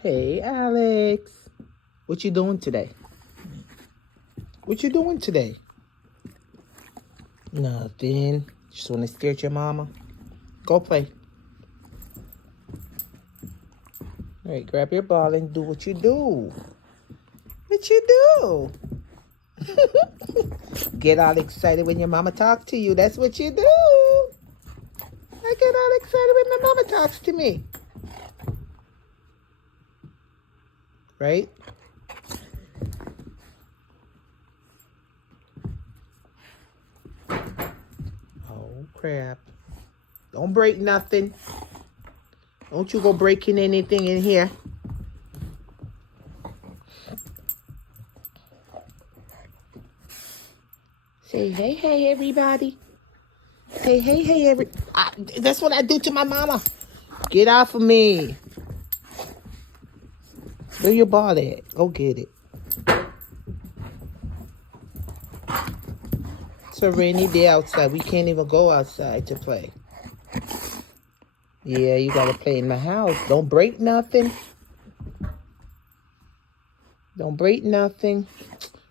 Hey, Alex. What you doing today? What you doing today? Nothing. Just want to stare at your mama? Go play. All right, grab your ball and do what you do. What you do? Get all excited when your mama talks to you. That's what you do. I get all excited when my mama talks to me. Right? Oh, crap. Don't break nothing. Don't you go breaking anything in here. Say, hey, everybody. Say, hey, that's what I do to my mama. Get off of me. Where your ball at? Go get it. It's a rainy day outside. We can't even go outside to play. Yeah, you gotta play in the house. Don't break nothing. Don't break nothing.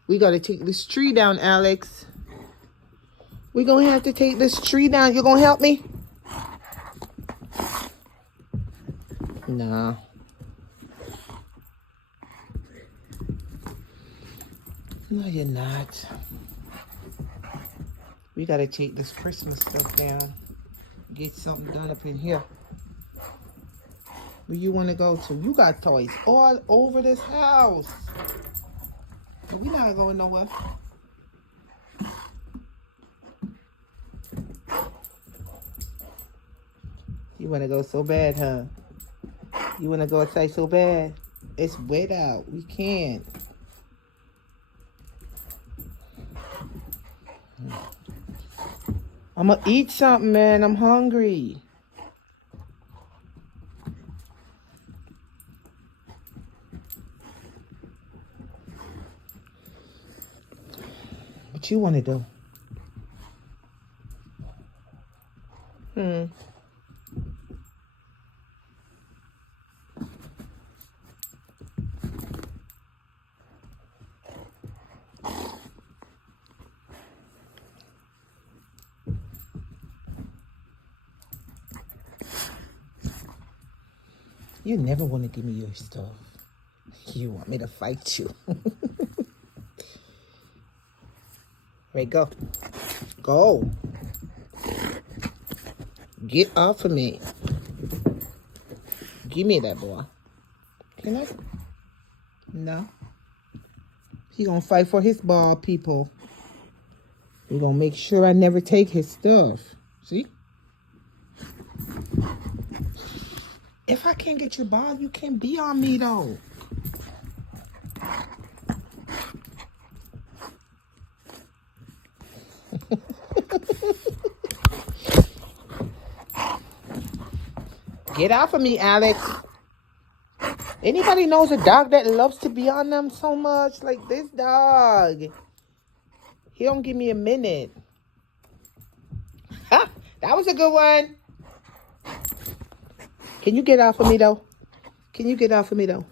We gotta take this tree down, Alex. We're gonna have to take this tree down. You gonna help me? No. No, you're not. We gotta take this Christmas stuff down. Get something done up in here. Where you wanna go to? You got toys all over this house. But we're not going nowhere. You wanna go so bad, huh? You wanna go outside so bad? It's wet out. We can't. I'm gonna eat something, man. I'm hungry. What you wanna do? You never want to give me your stuff. You want me to fight you. Right, go. Go. Get off of me. Give me that boy. Can I? No. He gonna fight for his ball, people. We gonna make sure I never take his stuff. See? If I can't get your ball, you can't be on me, though. Get off of me, Alex. Anybody knows a dog that loves to be on them so much? Like this dog. He don't give me a minute. Ha! That was a good one. Can you get off of me, though? Can you get off of me, though?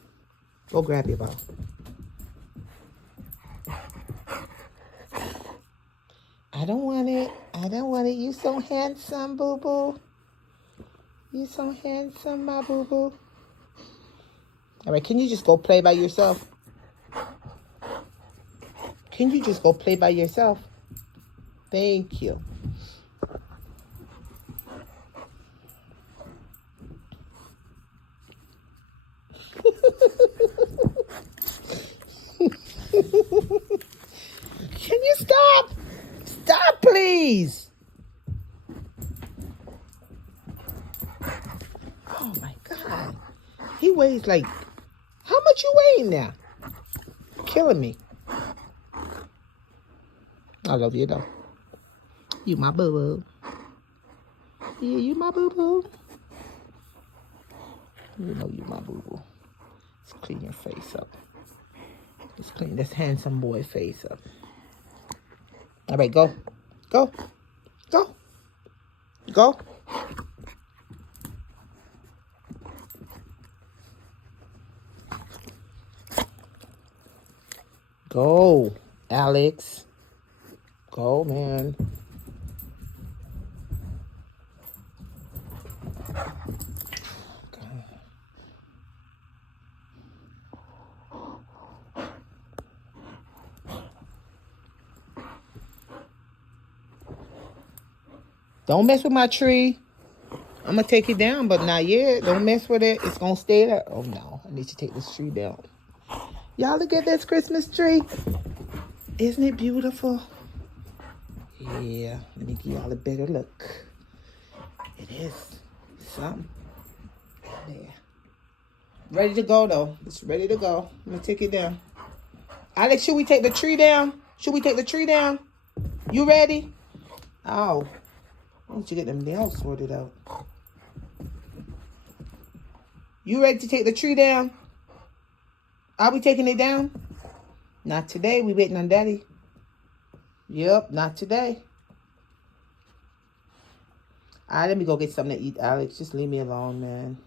Go grab your ball. I don't want it. I don't want it. You so handsome, boo-boo. You so handsome, my boo-boo. All right, can you just go play by yourself? Can you just go play by yourself? Thank you. Can you stop? Stop, please. Oh, my God. He weighs like... How much you weighing now? Killing me. I love you, though. You my boo-boo. Yeah, you my boo-boo. You know you my boo-boo. Let's clean your face up. Let's clean this handsome boy face up. All right, go. Go. Go. Go. Go, Alex. Go, man. Don't mess with my tree. I'm going to take it down, but not yet. Don't mess with it. It's going to stay there. Oh, no. I need to take this tree down. Y'all look at this Christmas tree. Isn't it beautiful? Yeah. Let me give y'all a better look. It is something. There. Ready to go, though. It's ready to go. I'm going to take it down. Alex, should we take the tree down? Should we take the tree down? You ready? Oh. Why don't you get them nails sorted out? You ready to take the tree down? Are we taking it down? Not today. We waiting on Daddy. Yep, not today. All right, let me go get something to eat, Alex. Just leave me alone, man.